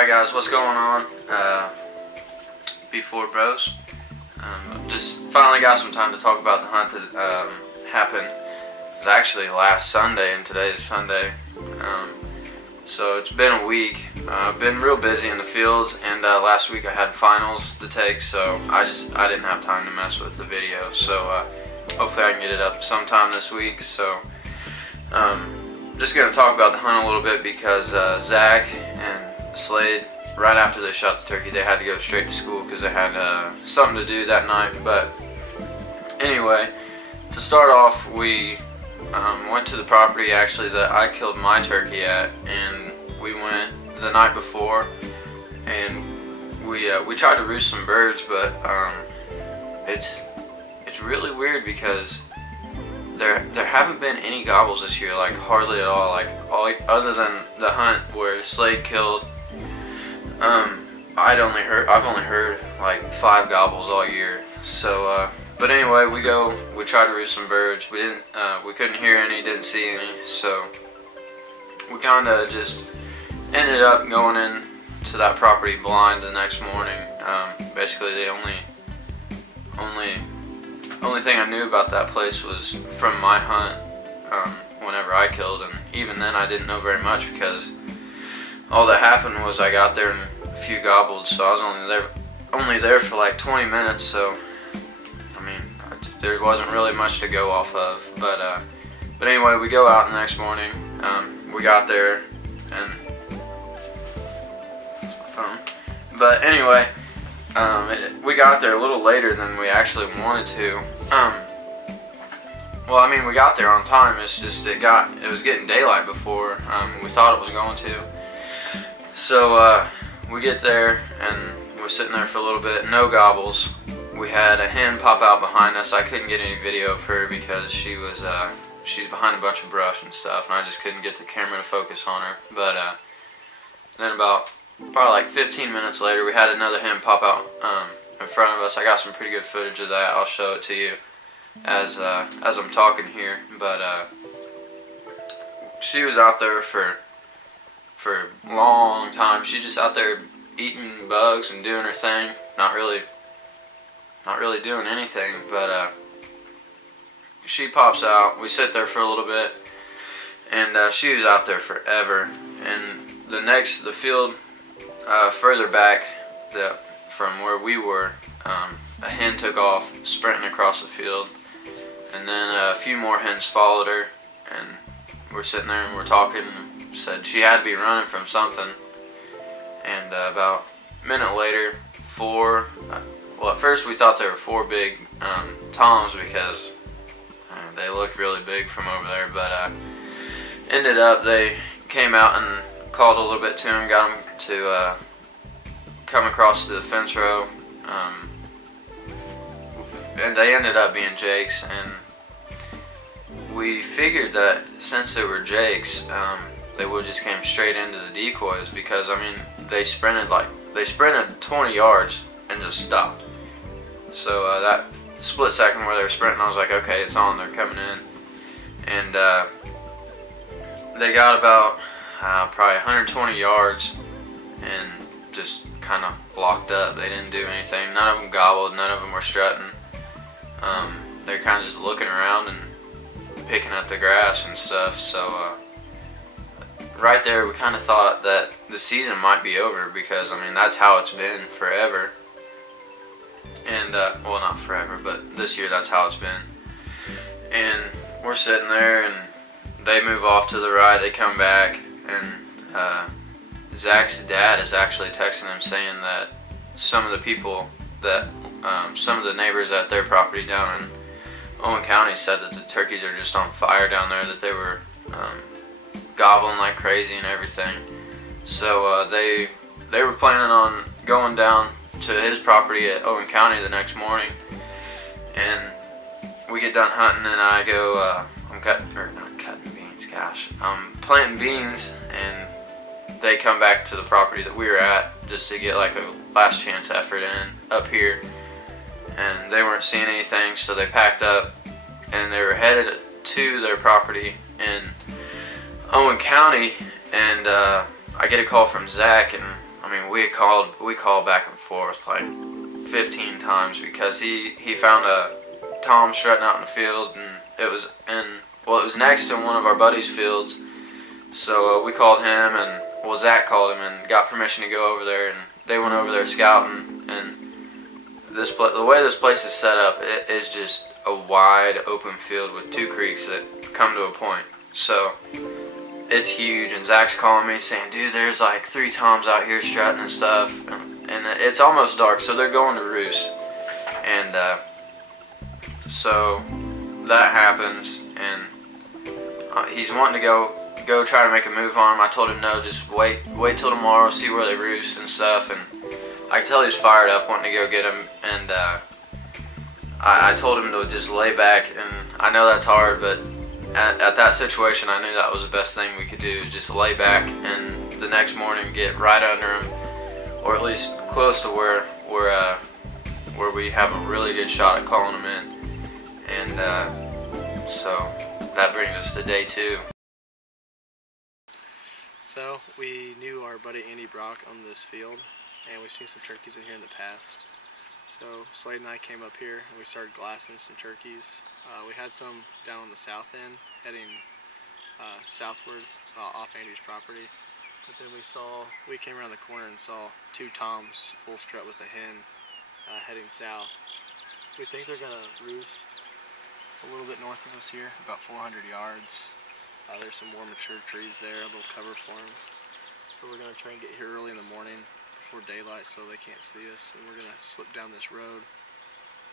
Alright guys, what's going on? B4 Bros. Just finally got some time to talk about the hunt that happened. It was actually last Sunday and today is Sunday. So it's been a week. I've been real busy in the fields, and last week I had finals to take, so I didn't have time to mess with the video. So hopefully I can get it up sometime this week. So just going to talk about the hunt a little bit because Zach and Slade, right after they shot the turkey, they had to go straight to school because they had something to do that night. But anyway, to start off, we went to the property actually that I killed my turkey at, and we went the night before, and we tried to roost some birds, but it's really weird because there haven't been any gobbles this year, like hardly at all. Like other than the hunt where Slade killed, I've only heard like 5 gobbles all year. So but anyway, we tried to roost some birds. We couldn't hear any, didn't see any, so we kind of just ended up going in to that property blind the next morning. Basically the only thing I knew about that place was from my hunt whenever I killed, and even then I didn't know very much because all that happened was I got there and a few gobbled, so I was only there for like 20 minutes, so I mean there wasn't really much to go off of. But anyway, we go out the next morning. We got there and that's my phone. But anyway, we got there a little later than we actually wanted to. Well, I mean, we got there on time. It's just it was getting daylight before we thought it was going to. So we get there and we're sitting there for a little bit. No gobbles. We had a hen pop out behind us. I couldn't get any video of her because she's behind a bunch of brush and stuff, and I just couldn't get the camera to focus on her. But then about probably like 15 minutes later, we had another hen pop out in front of us. I got some pretty good footage of that. I'll show it to you as I'm talking here. But she was out there for a long time. She just out there eating bugs and doing her thing. Not really doing anything. But she pops out. We sit there for a little bit, and she was out there forever. And the field further back from where we were, a hen took off sprinting across the field, and then a few more hens followed her, and we're sitting there and we're talking, and said she had to be running from something. And about a minute later, well, at first we thought there were 4 big toms because they looked really big from over there, but ended up they came out and called a little bit to him, got him to come across to the fence row, and they ended up being jakes. And we figured that since they were jakes, they would just came straight into the decoys, because I mean they sprinted 20 yards and just stopped. So that split second where they were sprinting, I was like, okay, it's on, they're coming in. And they got about probably 120 yards and just kind of locked up. They didn't do anything. None of them gobbled, none of them were strutting. They were kind of just looking around and picking at the grass and stuff. So right there we kind of thought that the season might be over, because I mean that's how it's been forever. And well, not forever, but this year that's how it's been. And we're sitting there and they move off to the right, they come back, and Zach's dad is actually texting him saying that some of the people that some of the neighbors at their property down in Owen County said that the turkeys are just on fire down there, that they were gobbling like crazy and everything. So they were planning on going down to his property at Owen County the next morning, and we get done hunting and I go I'm planting beans, and they come back to the property that we were at just to get like a last chance effort in up here, and they weren't seeing anything, so they packed up and they were headed to their property in Owen County. And I get a call from Zach, and I mean, we called back and forth like 15 times because he found a tom strutting out in the field, and it was next to one of our buddies' fields. So we called him, and Zach called him and got permission to go over there, and they went over there scouting. And the way this place is set up, it is just a wide open field with two creeks that come to a point. So it's huge, and Zach's calling me saying, dude, there's like 3 toms out here strutting and stuff, and it's almost dark, so they're going to roost. And so that happens, and he's wanting to go try to make a move on him. I told him no, just wait till tomorrow, see where they roost and stuff. And I could tell he was fired up, wanting to go get him. And I told him to just lay back, and I know that's hard, but at that situation, I knew that was the best thing we could do, just lay back, and the next morning get right under him, or at least close to where we have a really good shot at calling him in. And so that brings us to day 2. So we knew our buddy Andy Brock owned this field, and we've seen some turkeys in here in the past. So Slade and I came up here and we started glassing some turkeys. We had some down on the south end, heading southward off Andy's property. But then we came around the corner and saw 2 toms full strut with a hen heading south. We think they're gonna roost a little bit north of us here, about 400 yards. There's some more mature trees there, a little cover for them. So we're going to try and get here early in the morning before daylight so they can't see us. And we're going to slip down this road.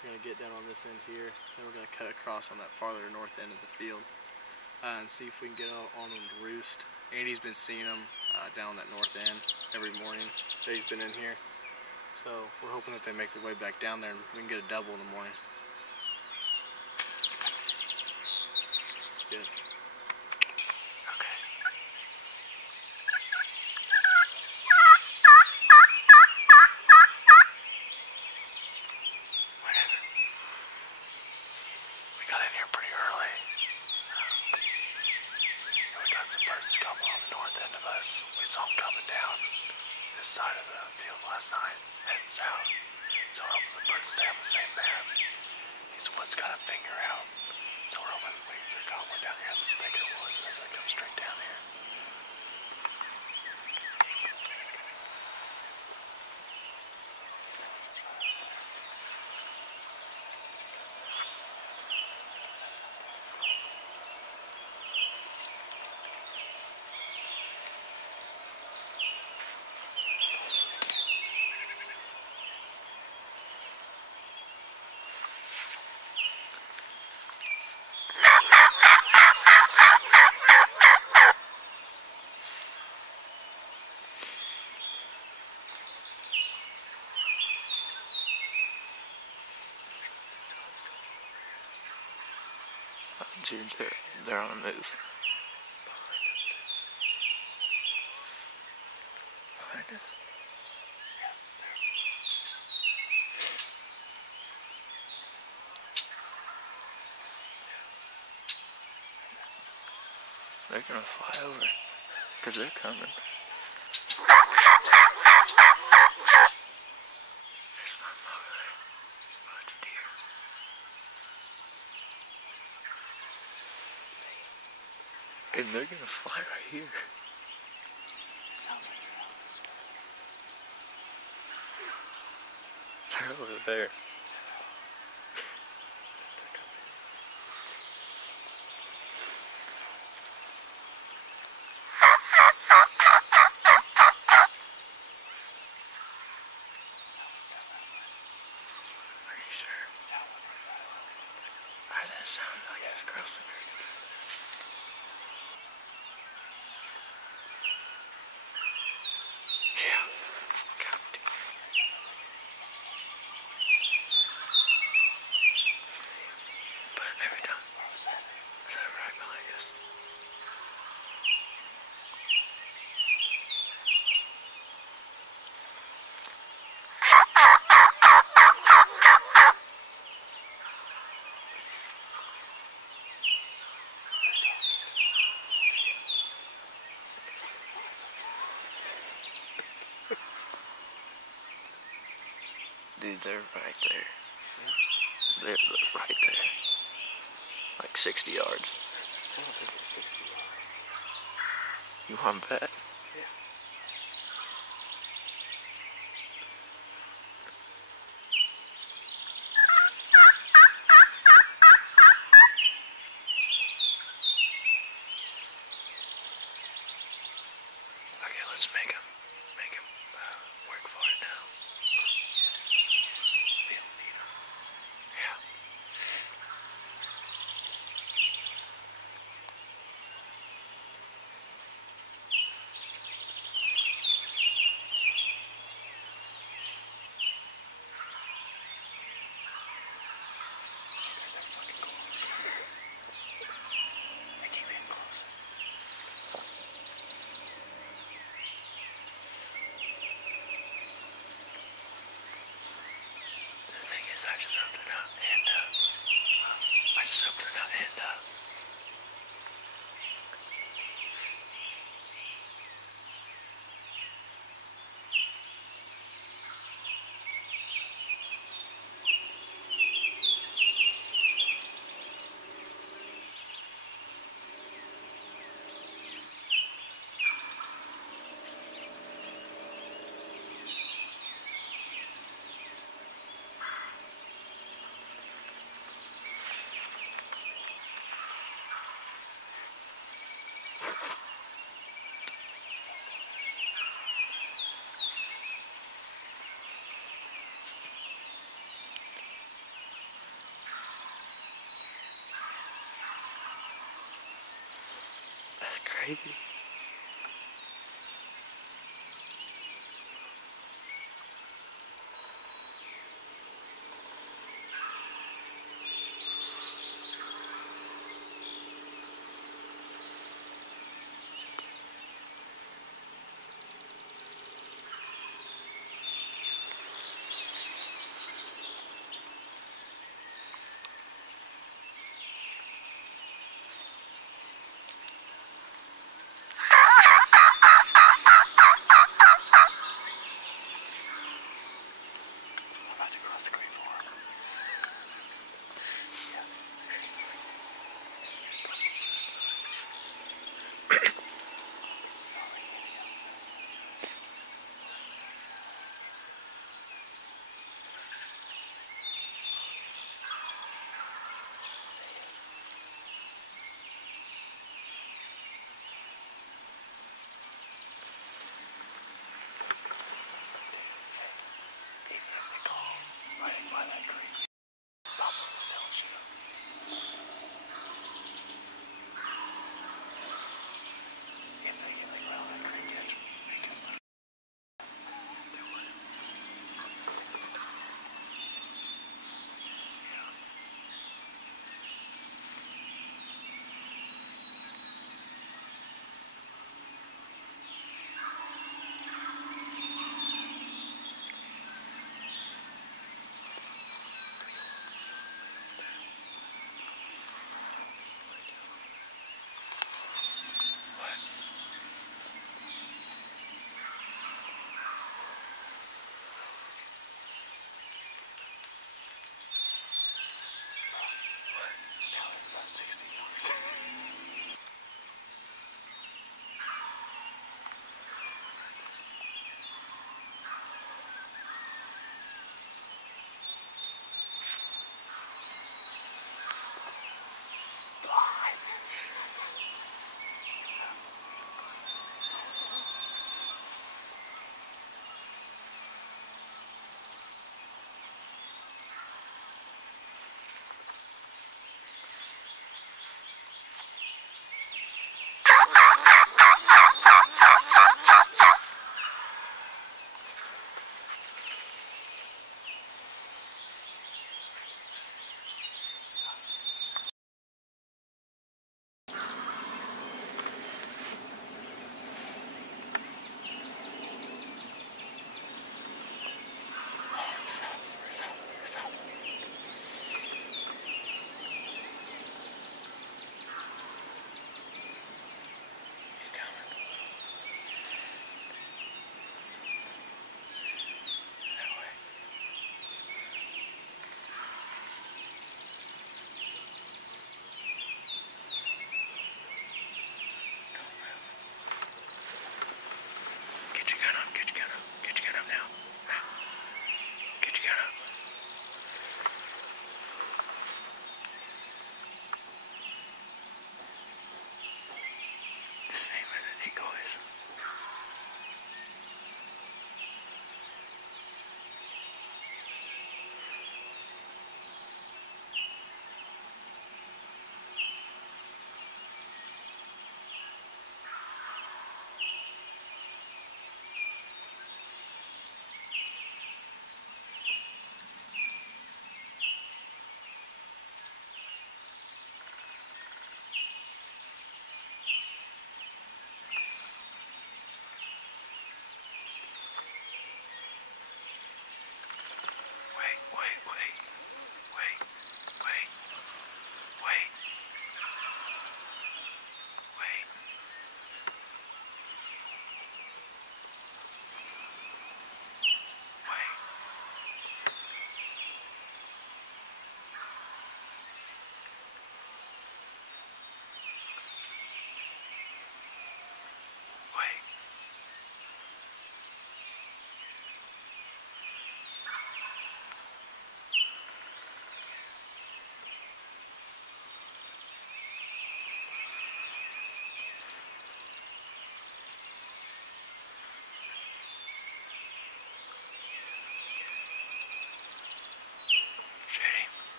We're going to get down on this end here, and we're going to cut across on that farther north end of the field and see if we can get on them to roost. Andy's been seeing them down that north end every morning that he's been in here. So we're hoping that they make their way back down there and we can get a double in the morning. Good. Gobble on the north end of us. We saw him coming down this side of the field last night, heading south. So we're hoping the birds stay on the same path. These woods kind of finger out. So we're hoping they're going down here in this thicket of woods, and they're going to come straight down here. Dude, they're on a move. Behind us. They're gonna fly over, because they're coming. There's something over there. Oh, it's a deer. And they're gonna fly right here. It sounds like they're out this way. They're over there. Are you sure? Why does it sound like it's across the creek? Dude, they're right there. They're right there. Like 60 yards. I don't think it's 60 yards. You want to bet? Yeah. Okay, let's make him work for it now. We don't need him. Yeah. They're fucking close. They keep getting closer. The thing is, I just hope they're not end up. I just hope they're not end up. That's crazy.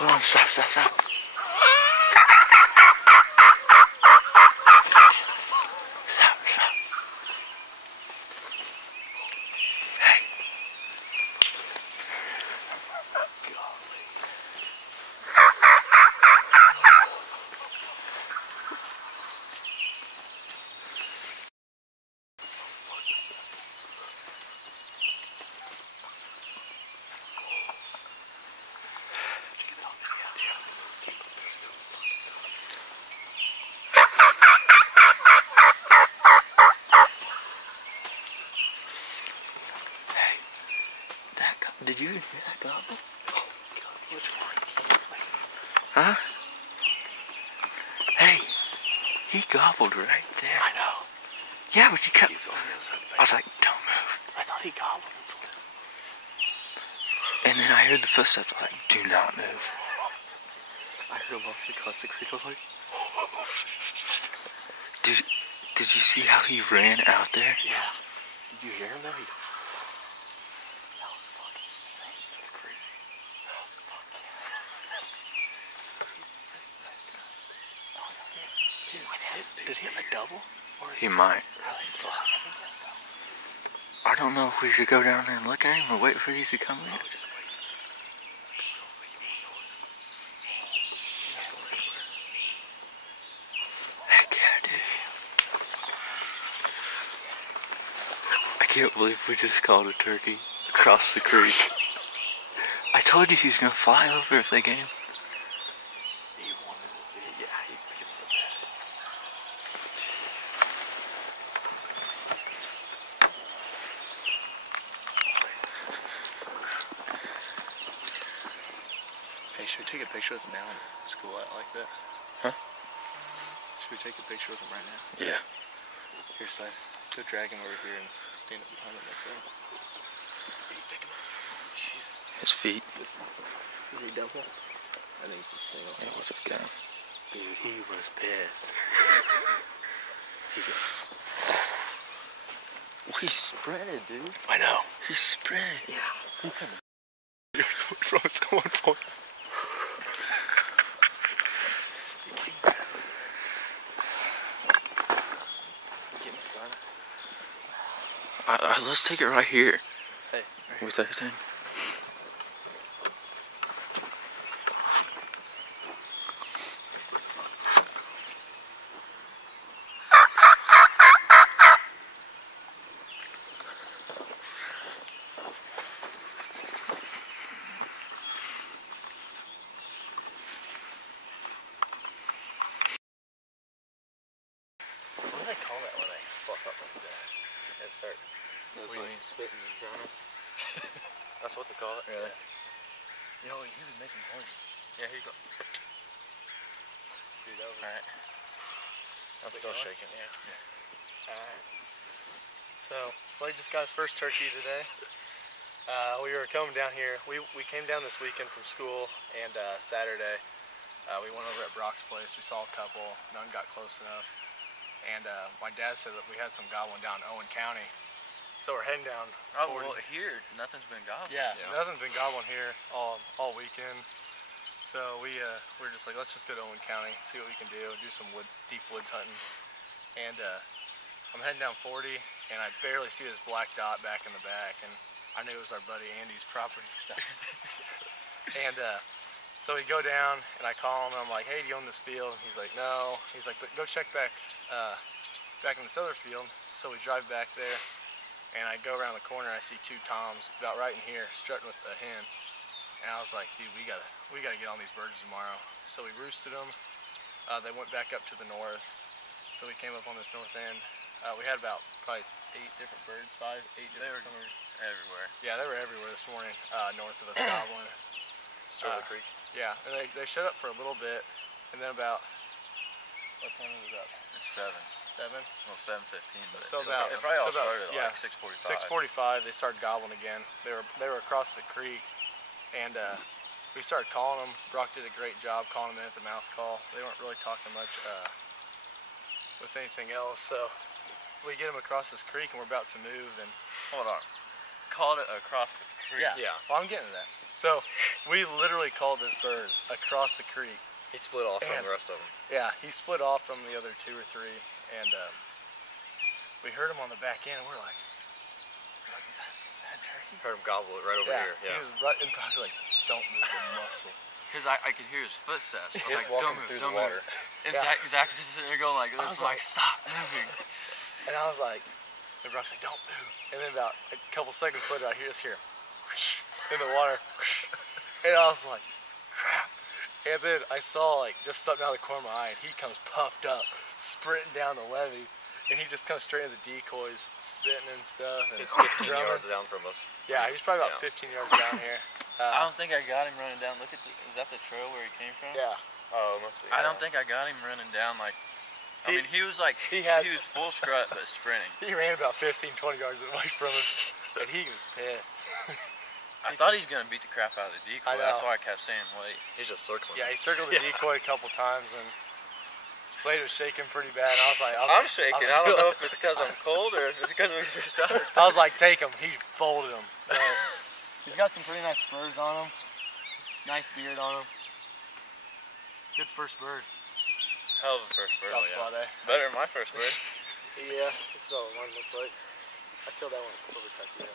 Hold on, stop. Hey. Did you hear that gobble? Which one? Huh? Hey, he gobbled right there. I know. Yeah, but you kept... He was on the other side of the I was like, don't move. I thought he gobbled and flew. And then I heard the footsteps. I was like, do not move. I heard him off across the creek. I was like, Did you see how he ran out there? yeah. Did you hear him though? That was fucking insane. That's crazy. Oh, fuck yeah. Did he have a double? Or is He might. really? Fuck. I don't know if we should go down there and look at him or wait for these to come in. Just wait. Heck yeah, dude. I can't believe we just called a turkey across the creek. I told you he was gonna fly over if they came. He wanted it. Yeah, he picked it up bad. Hey, should we take a picture with him now and school out like that? Huh? Should we take a picture with him right now? Yeah. Here, Slade. Go drag him over here and stand up behind him like that. Pick him up. Shit. His feet. Is he double? I think it's a single. Yeah, what's his gun? Dude, he was pissed. He goes, Well, he sprinted, dude. I know. He sprinted. Yeah. He froze at one point. Get me, son. Let's take it right here. Hey, right here. With everything. What do they call that when they fuck up like that? It's start. That's like spitting and drowning. That's what they call it. Really? Yo, he was making points. Yeah, here you go. Dude, that was. Alright. I'm still shaking. Yeah. Alright. So Slade just got his first turkey today. We were coming down here. We came down this weekend from school, and Saturday we went over at Brock's place. We saw a couple. None got close enough. And my dad said that we had some gobbling down in Owen County. So we're heading down. Oh, well, here, nothing's been gobbling. Yeah, nothing's been gobbling here all weekend. So we're just like, let's just go to Owen County, see what we can do some deep woods hunting. And I'm heading down 40, and I barely see this black dot back in the back, and I knew it was our buddy Andy's property stuff. And so we go down, and I call him, and I'm like, hey, do you own this field? And he's like, no. He's like, but go check back in this other field. So we drive back there, and I go around the corner, and I see two toms about right in here, strutting with a hen. And I was like, dude, we gotta get on these birds tomorrow. So we roosted them. They went back up to the north. So we came up on this north end. We had about probably 8 different birds, 8 different. They were everywhere. Yeah, they were everywhere this morning, north of us gobbling. Start of the creek. Yeah, and they shut up for a little bit, and then about, what time was it up? It's 7. 7? Well, 7:15. But So about, it probably all so about, started at yeah, like 6:45. 6:45, they started gobbling again. They were across the creek, and we started calling them. Brock did a great job calling them in at the mouth call. They weren't really talking much with anything else, so we get them across this creek, and we're about to move, and Hold on. Called it across the creek. yeah. Well, I'm getting to that. So we literally called this bird across the creek. He split off from the rest of them. Yeah, he split off from the other 2 or 3, and we heard him on the back end, and we're like, is that a turkey? Heard him gobble it right over here. Yeah. He was right, and I was like, don't move a muscle. Because I could hear his footsteps. I was like, walking don't move, through don't the move. water. And Yeah. Zach's just sitting there going like this, was like, like- stop moving. And I was like, and Brock's like, don't move. And then about a couple seconds later, I hear this here, whoosh, in the water. And I was like, crap. And then I saw like just something out of the corner of my eye, and he comes puffed up, sprinting down the levee. And he just comes straight into the decoys, spitting and stuff. And He's 15 drumming. yards down from us. Yeah, he's probably about Yeah. 15 yards down here. I don't think I got him running down. Look at is that the trail where he came from? Yeah. Oh, it must be. I don't think I got him running down like. I mean, he was like he he was full strut but sprinting. He ran about 15, 20 yards away from us, and he was pissed. I thought he was gonna beat the crap out of the decoy. I know. That's why I kept saying wait. He's just circling. Yeah, he circled the decoy a couple times, and Slade was shaking pretty bad. And I was like, I'm shaking. I don't still- know if it's because I'm cold or if it's because we just shot it. I was like, take him. He folded him. He's got some pretty nice spurs on him. Nice beard on him. Good first bird. Hell of a first bird. Job, Yeah. Slade. Better than my first bird. Yeah, that's about what mine looks like. I killed that one with a clover tuck, yeah.